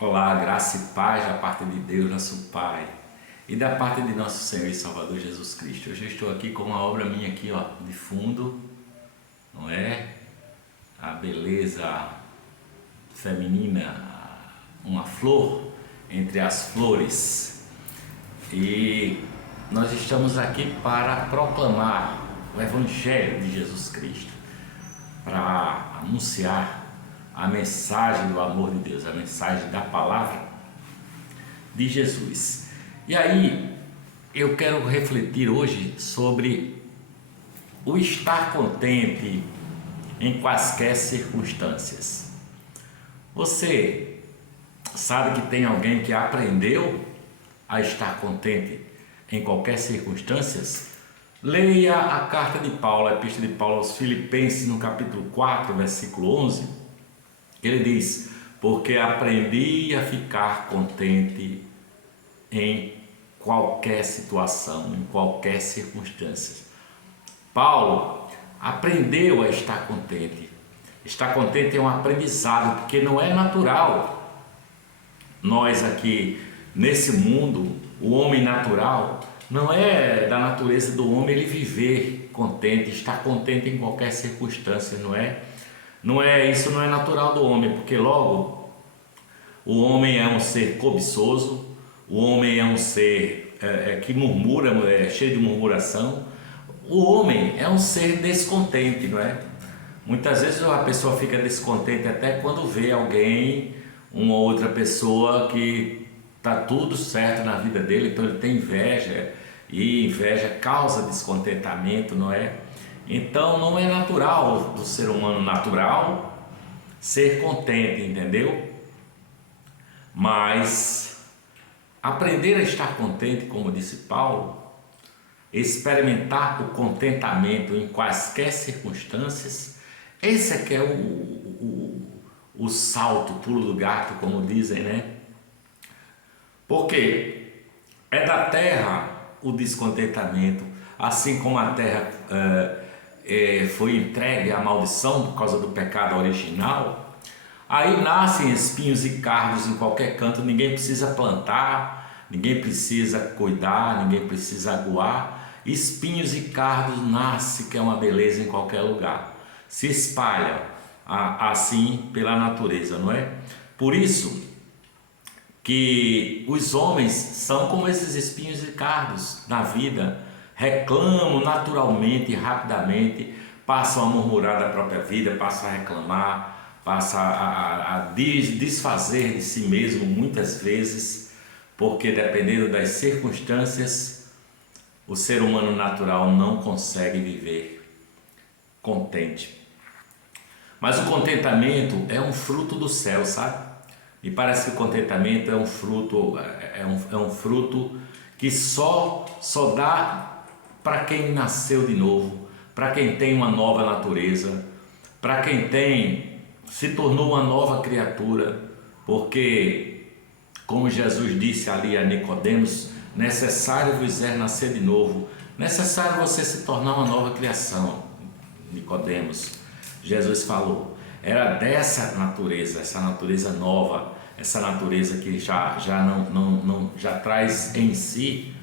Olá, graça e paz da parte de Deus, nosso Pai, e da parte de nosso Senhor e Salvador Jesus Cristo. Hoje eu estou aqui com uma obra minha aqui, ó, de fundo, não é? A beleza feminina, uma flor entre as flores. E nós estamos aqui para proclamar o Evangelho de Jesus Cristo, para anunciar a mensagem do amor de Deus, a mensagem da palavra de Jesus. E aí eu quero refletir hoje sobre o estar contente em quaisquer circunstâncias. Você sabe que tem alguém que aprendeu a estar contente em qualquer circunstância? Leia a carta de Paulo, a epístola de Paulo aos Filipenses, no capítulo 4, versículo 11. Ele diz: porque aprendi a ficar contente em qualquer situação, em qualquer circunstância. Paulo aprendeu a estar contente. Estar contente é um aprendizado, porque não é natural. Nós aqui, nesse mundo, o homem natural, não é da natureza do homem ele viver contente, estar contente em qualquer circunstância, não é? Isso não é natural do homem, porque logo o homem é um ser cobiçoso, o homem é um ser que murmura, cheio de murmuração. O homem é um ser descontente, não é? Muitas vezes a pessoa fica descontente até quando vê alguém, uma outra pessoa que está tudo certo na vida dele, então ele tem inveja, e inveja causa descontentamento, não é? Então não é natural do ser humano natural ser contente, entendeu? Mas aprender a estar contente, como disse Paulo, experimentar o contentamento em quaisquer circunstâncias, esse é que é o salto, o pulo do gato, como dizem, né? Porque é da terra o descontentamento, assim como a terra foi entregue à maldição por causa do pecado original, aí nascem espinhos e cardos em qualquer canto, ninguém precisa plantar, ninguém precisa cuidar, ninguém precisa aguar, espinhos e cardos nascem, que é uma beleza em qualquer lugar, se espalha assim pela natureza, não é? Por isso que os homens são como esses espinhos e cardos na vida, reclamam naturalmente e rapidamente, passam a murmurar da própria vida, passam a reclamar, passam a desfazer de si mesmo muitas vezes, porque dependendo das circunstâncias, o ser humano natural não consegue viver contente. Mas o contentamento é um fruto do céu, sabe? Me parece que o contentamento é um fruto que só dá para quem nasceu de novo, para quem tem uma nova natureza, para quem se tornou uma nova criatura, porque, como Jesus disse ali a Nicodemos, necessário vos é nascer de novo, necessário você se tornar uma nova criação, Nicodemos. Jesus falou, era dessa natureza, essa natureza nova, essa natureza que já traz em si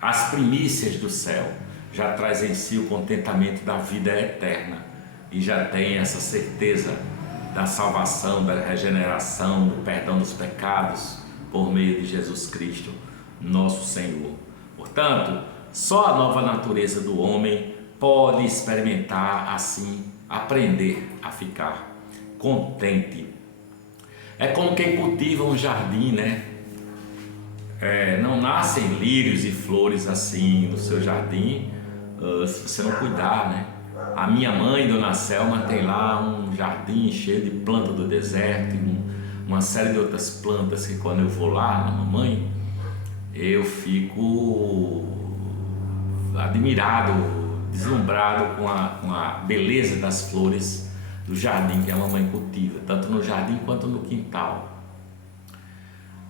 as primícias do céu, já traz em si o contentamento da vida eterna e já tem essa certeza da salvação, da regeneração, do perdão dos pecados por meio de Jesus Cristo, nosso Senhor. Portanto, só a nova natureza do homem pode experimentar assim, aprender a ficar contente. É como quem cultiva um jardim, né? Não nascem lírios e flores assim no seu jardim se você não cuidar, né? A minha mãe, Dona Selma, tem lá um jardim cheio de planta do deserto e uma série de outras plantas que quando eu vou lá na mamãe, eu fico admirado, deslumbrado com a beleza das flores do jardim que a mamãe cultiva, tanto no jardim quanto no quintal.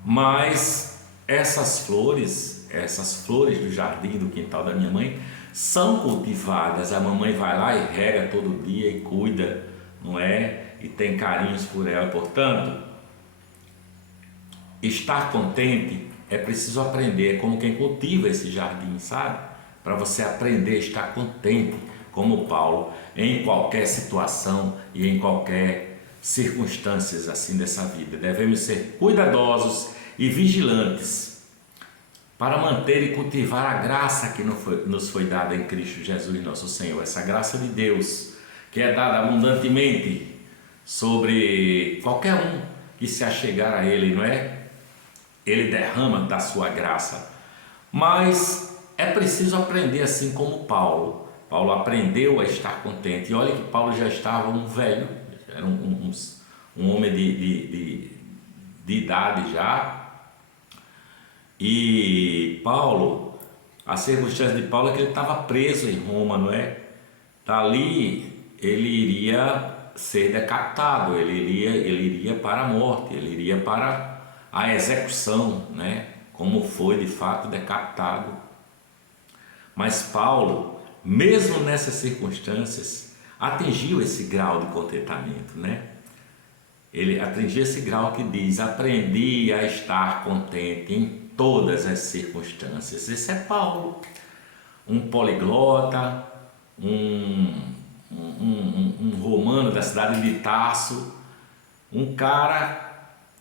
Mas essas flores do jardim, do quintal da minha mãe, são cultivadas. A mamãe vai lá e rega todo dia e cuida, não é? E tem carinhos por ela. Portanto, estar contente é preciso aprender, é como quem cultiva esse jardim, sabe? Para você aprender a estar contente, como Paulo, em qualquer situação e em qualquer circunstâncias assim dessa vida. Devemos ser cuidadosos e vigilantes para manter e cultivar a graça que nos foi dada em Cristo Jesus nosso Senhor. Essa graça de Deus que é dada abundantemente sobre qualquer um que se achegar a Ele, não é? Ele derrama da sua graça. Mas é preciso aprender assim como Paulo. Paulo aprendeu a estar contente. E olha que Paulo já estava um velho, era um homem de idade já. E Paulo, a circunstância de Paulo é que ele estava preso em Roma, não é? Dali ele iria ser decapitado, ele iria para a morte, ele iria para a execução, né? Como foi de fato decapitado. Mas Paulo, mesmo nessas circunstâncias, atingiu esse grau de contentamento, né? Ele atingiu esse grau que diz: aprendi a estar contente em todas as circunstâncias. Esse é Paulo, um poliglota, um romano da cidade de Tarso, um cara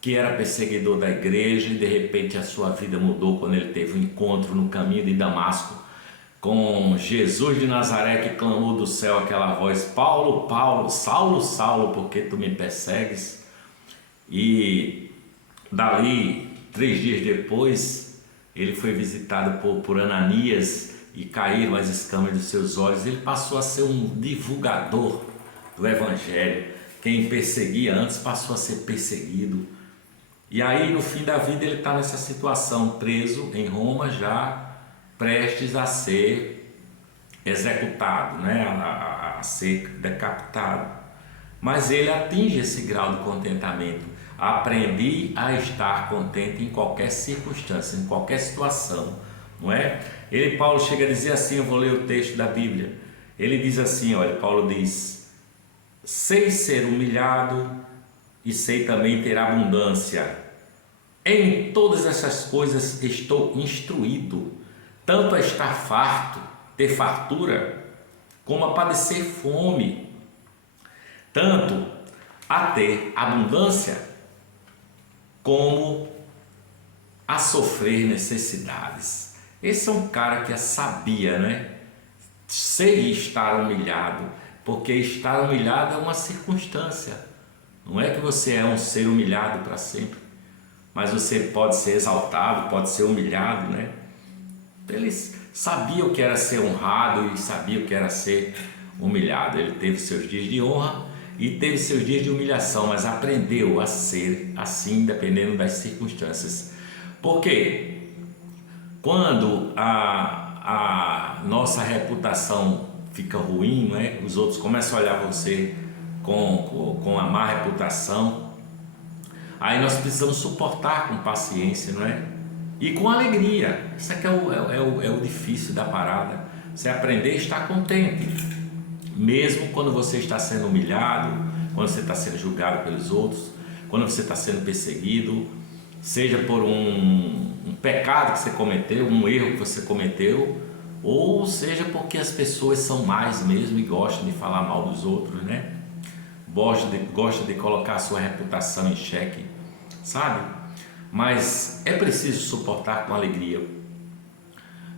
que era perseguidor da igreja e de repente a sua vida mudou quando ele teve um encontro no caminho de Damasco com Jesus de Nazaré, que clamou do céu aquela voz: Paulo, Paulo, Saulo, Saulo, por que tu me persegues? E dali, 3 dias depois, ele foi visitado por Ananias e caíram as escamas dos seus olhos. Ele passou a ser um divulgador do Evangelho. Quem perseguia antes passou a ser perseguido. E aí no fim da vida ele está nessa situação, preso em Roma, já prestes a ser executado, né? a ser decapitado. Mas ele atinge esse grau de contentamento. Aprendi a estar contente em qualquer circunstância, em qualquer situação, não é? Paulo chega a dizer assim, eu vou ler o texto da Bíblia. Ele diz assim, olha, Paulo diz: sei ser humilhado e sei também ter abundância. Em todas essas coisas estou instruído, tanto a estar farto, ter fartura, como a padecer fome, tanto a ter abundância, como a sofrer necessidades. Esse é um cara que sabia, né? Sei estar humilhado, porque estar humilhado é uma circunstância. Não é que você é um ser humilhado para sempre, mas você pode ser exaltado, pode ser humilhado, né? Ele sabia o que era ser honrado e sabia o que era ser humilhado. Ele teve seus dias de honra e teve seus dias de humilhação, mas aprendeu a ser assim, dependendo das circunstâncias. Por quê? Quando a nossa reputação fica ruim, não é? Os outros começam a olhar você com a má reputação, aí nós precisamos suportar com paciência, não é? E com alegria. Isso aqui é o difícil da parada. Você aprender a estar contente, mesmo quando você está sendo humilhado, quando você está sendo julgado pelos outros, quando você está sendo perseguido, seja por um pecado que você cometeu, um erro que você cometeu, ou seja porque as pessoas são mais mesmo e gostam de falar mal dos outros, né? Gosta de colocar a sua reputação em xeque, sabe? Mas é preciso suportar com alegria,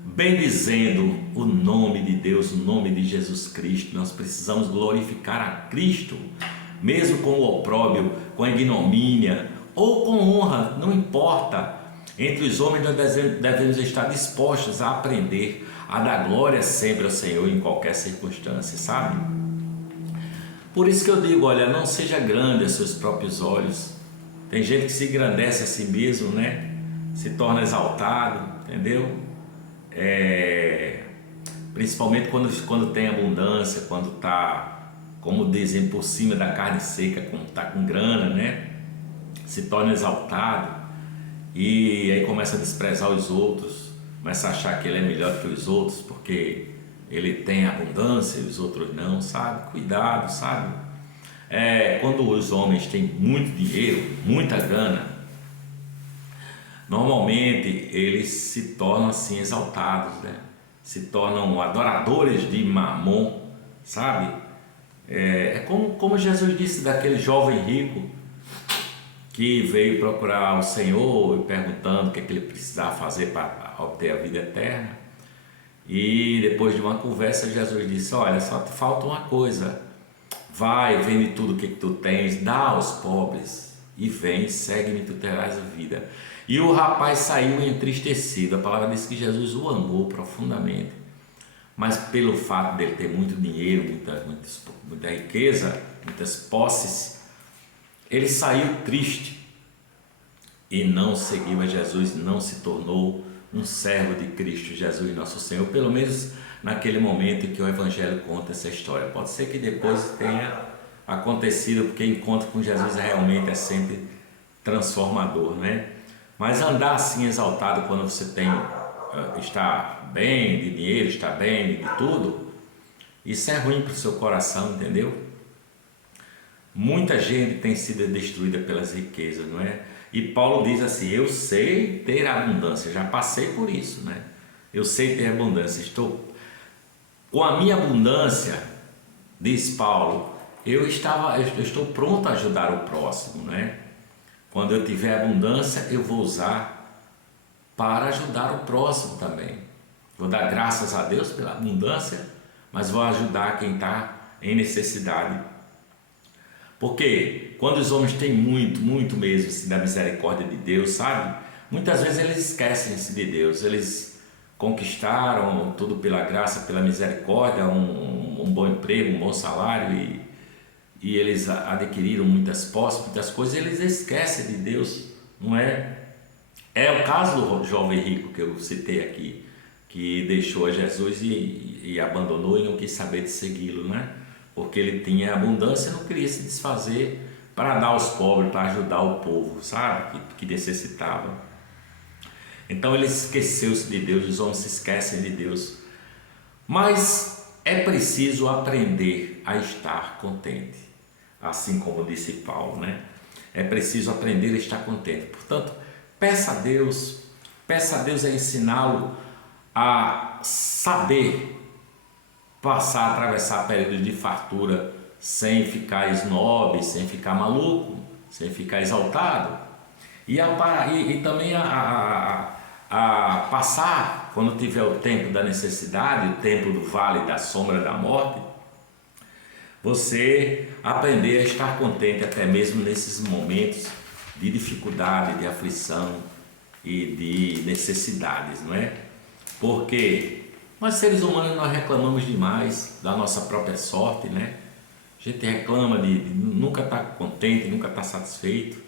bendizendo o nome de Deus, o nome de Jesus Cristo. Nós precisamos glorificar a Cristo, mesmo com o opróbrio, com a ignomínia ou com honra, não importa. Entre os homens nós devemos estar dispostos a aprender a dar glória sempre ao Senhor em qualquer circunstância, sabe? Por isso que eu digo, olha, não seja grande aos seus próprios olhos. Tem gente que se engrandece a si mesmo, né? Se torna exaltado, entendeu? Principalmente quando tem abundância, quando está, como dizem, por cima da carne seca, quando está com grana, né? Se torna exaltado e aí começa a desprezar os outros, começa a achar que ele é melhor que os outros porque ele tem abundância e os outros não, sabe? Cuidado, sabe? Quando os homens têm muito dinheiro, muita grana, normalmente eles se tornam assim exaltados, né? Se tornam adoradores de Mamon, sabe? É como Jesus disse daquele jovem rico que veio procurar o Senhor e perguntando o que é que ele precisava fazer para obter a vida eterna. E depois de uma conversa, Jesus disse: olha, só te falta uma coisa, vai, vende tudo o que tu tens, dá aos pobres e vem, segue-me, tu terás a vida. E o rapaz saiu entristecido. A palavra diz que Jesus o amou profundamente, mas pelo fato dele ter muito dinheiro, muita riqueza, muitas posses, ele saiu triste e não seguiu a Jesus, não se tornou um servo de Cristo Jesus nosso Senhor, pelo menos naquele momento em que o Evangelho conta essa história. Pode ser que depois tenha acontecido, porque encontro com Jesus realmente é sempre transformador, né? Mas andar assim exaltado quando você está bem de dinheiro, está bem de tudo, isso é ruim para o seu coração, entendeu? Muita gente tem sido destruída pelas riquezas, não é? E Paulo diz assim: eu sei ter abundância, já passei por isso, né? Eu sei ter abundância, estou com a minha abundância, diz Paulo, eu estou pronto a ajudar o próximo, né? Quando eu tiver abundância, eu vou usar para ajudar o próximo também. Vou dar graças a Deus pela abundância, mas vou ajudar quem está em necessidade. Porque quando os homens têm muito mesmo assim, da misericórdia de Deus, sabe? Muitas vezes eles esquecem-se de Deus, eles conquistaram tudo pela graça, pela misericórdia, um bom emprego, um bom salário e eles adquiriram muitas posses, muitas coisas, e eles esquecem de Deus, não é? É o caso do jovem rico que eu citei aqui, que deixou a Jesus e abandonou e não quis saber de segui-lo, né? Porque ele tinha abundância e não queria se desfazer para dar aos pobres, para ajudar o povo, sabe? Que necessitava. Então ele esqueceu-se de Deus, os homens se esquecem de Deus. Mas é preciso aprender a estar contente, assim como disse Paulo, né? É preciso aprender a estar contente. Portanto, peça a Deus a ensiná-lo a saber passar, atravessar períodos de fartura sem ficar snob, sem ficar maluco, sem ficar exaltado. E também a passar, quando tiver o tempo da necessidade, o tempo do vale da sombra da morte, você aprender a estar contente até mesmo nesses momentos de dificuldade, de aflição e de necessidades, não é? Porque nós seres humanos nós reclamamos demais da nossa própria sorte, né? A gente reclama de nunca estar contente, nunca estar satisfeito.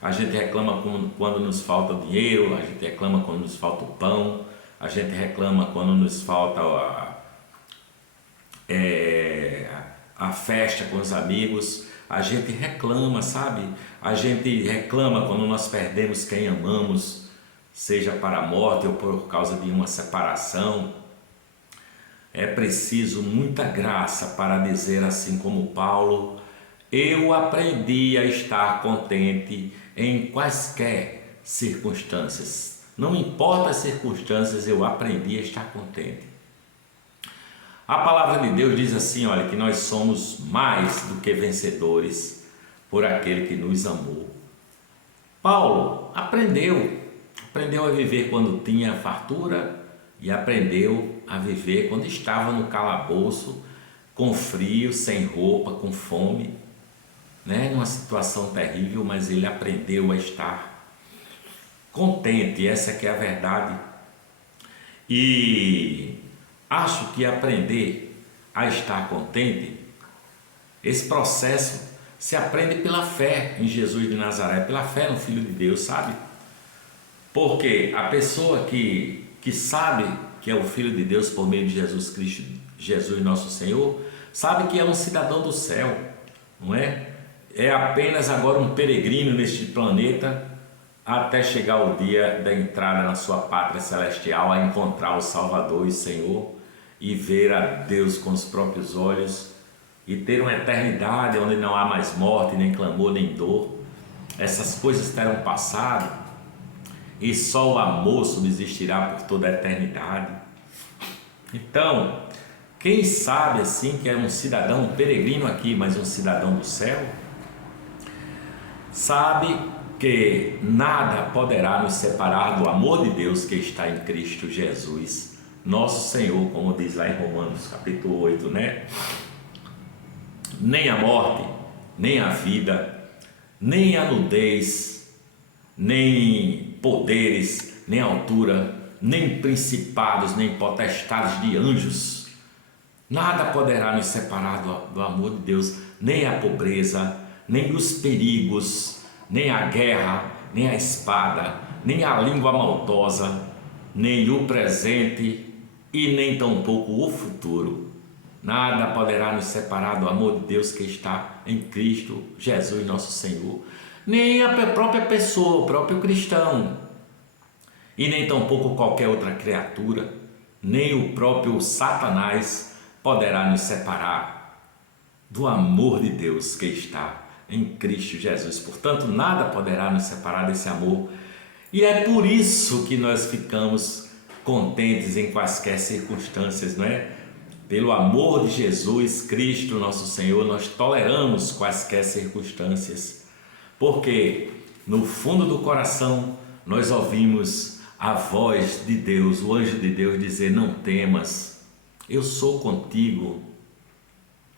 A gente reclama quando nos falta o dinheiro, a gente reclama quando nos falta o pão, a gente reclama quando nos falta a festa com os amigos, a gente reclama, sabe? A gente reclama quando nós perdemos quem amamos, seja para a morte ou por causa de uma separação. É preciso muita graça para dizer assim como Paulo: eu aprendi a estar contente em quaisquer circunstâncias. Não importa as circunstâncias, eu aprendi a estar contente. A palavra de Deus diz assim, olha, que nós somos mais do que vencedores por aquele que nos amou. Paulo aprendeu a viver quando tinha fartura e aprendeu a viver quando estava no calabouço, com frio, sem roupa, com fome, né? Numa situação terrível, mas ele aprendeu a estar contente, essa que é a verdade. E acho que aprender a estar contente, esse processo se aprende pela fé em Jesus de Nazaré, pela fé no Filho de Deus, sabe? Porque a pessoa que sabe que é o Filho de Deus por meio de Jesus Cristo, Jesus nosso Senhor, sabe que é um cidadão do céu, não é? É apenas agora um peregrino neste planeta até chegar o dia da entrada na sua pátria celestial, a encontrar o Salvador e Senhor e ver a Deus com os próprios olhos e ter uma eternidade onde não há mais morte, nem clamor, nem dor. Essas coisas terão passado e só o amor subsistirá por toda a eternidade. Então, quem sabe assim que é um cidadão, um peregrino aqui, mas um cidadão do céu, sabe que nada poderá nos separar do amor de Deus que está em Cristo Jesus, nosso Senhor, como diz lá em Romanos capítulo 8, né? Nem a morte, nem a vida, nem a nudez, nem poderes, nem altura, nem principados, nem potestades de anjos, nada poderá nos separar do amor de Deus, nem a pobreza, nem os perigos, nem a guerra, nem a espada, nem a língua maldosa, nem o presente e nem tampouco o futuro. Nada poderá nos separar do amor de Deus que está em Cristo Jesus nosso Senhor, nem a própria pessoa, o próprio cristão, e nem tampouco qualquer outra criatura, nem o próprio Satanás poderá nos separar do amor de Deus que está em Cristo Jesus. Portanto, nada poderá nos separar desse amor, e é por isso que nós ficamos contentes em quaisquer circunstâncias, não é? Pelo amor de Jesus Cristo nosso Senhor, nós toleramos quaisquer circunstâncias, porque no fundo do coração nós ouvimos a voz de Deus, o anjo de Deus dizer: não temas, eu sou contigo.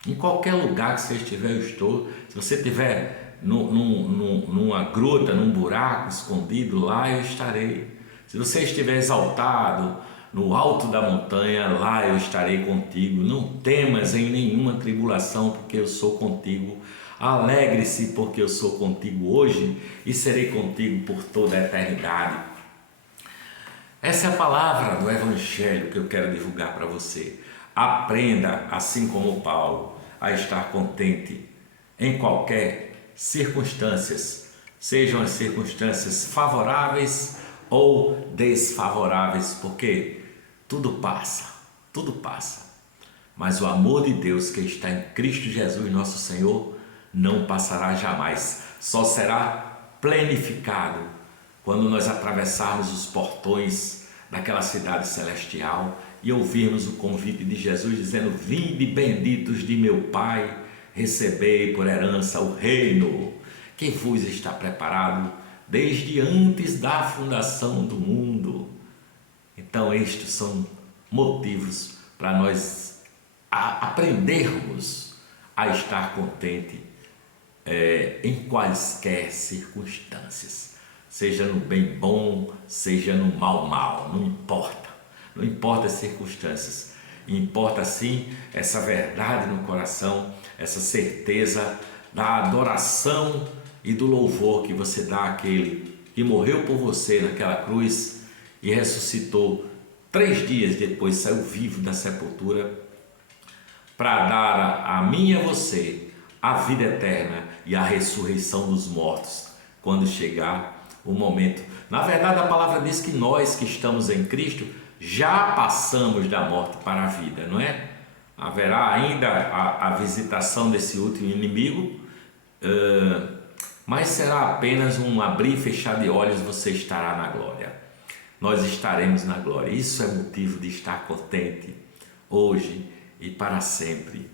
Em qualquer lugar que você estiver, eu estou. Se você estiver numa gruta, num buraco escondido, lá eu estarei. Se você estiver exaltado no alto da montanha, lá eu estarei contigo. Não temas em nenhuma tribulação, porque eu sou contigo. Alegre-se, porque eu sou contigo hoje e serei contigo por toda a eternidade. Essa é a palavra do Evangelho que eu quero divulgar para você. Aprenda, assim como Paulo, a estar contente em qualquer circunstâncias, sejam as circunstâncias favoráveis ou desfavoráveis, porque tudo passa, mas o amor de Deus que está em Cristo Jesus nosso Senhor não passará jamais, só será plenificado quando nós atravessarmos os portões daquela cidade celestial e ouvirmos o convite de Jesus dizendo: vinde benditos de meu Pai, recebei por herança o reino que vos está preparado desde antes da fundação do mundo. Então estes são motivos para nós aprendermos a estar contente em quaisquer circunstâncias, seja no bem bom, seja no mal, não importa as circunstâncias, importa sim essa verdade no coração, essa certeza da adoração e do louvor que você dá àquele que morreu por você naquela cruz e ressuscitou 3 dias depois, saiu vivo da sepultura para dar a mim e a você a vida eterna e a ressurreição dos mortos quando chegar o momento. Na verdade, a palavra diz que nós que estamos em Cristo já passamos da morte para a vida, não é? Haverá ainda a visitação desse último inimigo, mas será apenas um abrir e fechar de olhos, você estará na glória. Nós estaremos na glória. Isso é motivo de estar contente hoje e para sempre.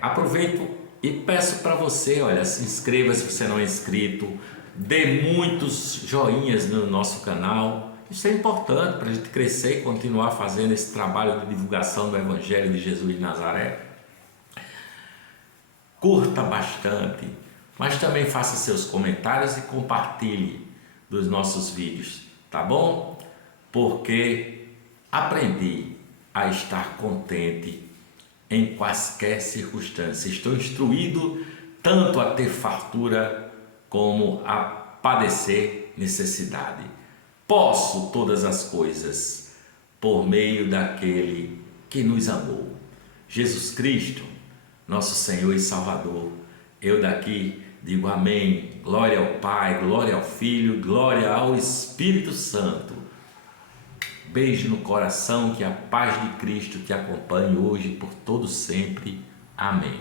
Aproveito e peço para você, olha, se inscreva se você não é inscrito, dê muitos joinhas no nosso canal. Isso é importante para a gente crescer e continuar fazendo esse trabalho de divulgação do Evangelho de Jesus de Nazaré. Curta bastante, mas também faça seus comentários e compartilhe dos nossos vídeos, tá bom? Porque aprendi a estar contente em quaisquer circunstâncias. Estou instruído tanto a ter fartura como a padecer necessidade. Posso todas as coisas por meio daquele que nos amou, Jesus Cristo, nosso Senhor e Salvador. Eu daqui digo amém, glória ao Pai, glória ao Filho, glória ao Espírito Santo. Beijo no coração, que a paz de Cristo te acompanhe hoje e por todo sempre. Amém.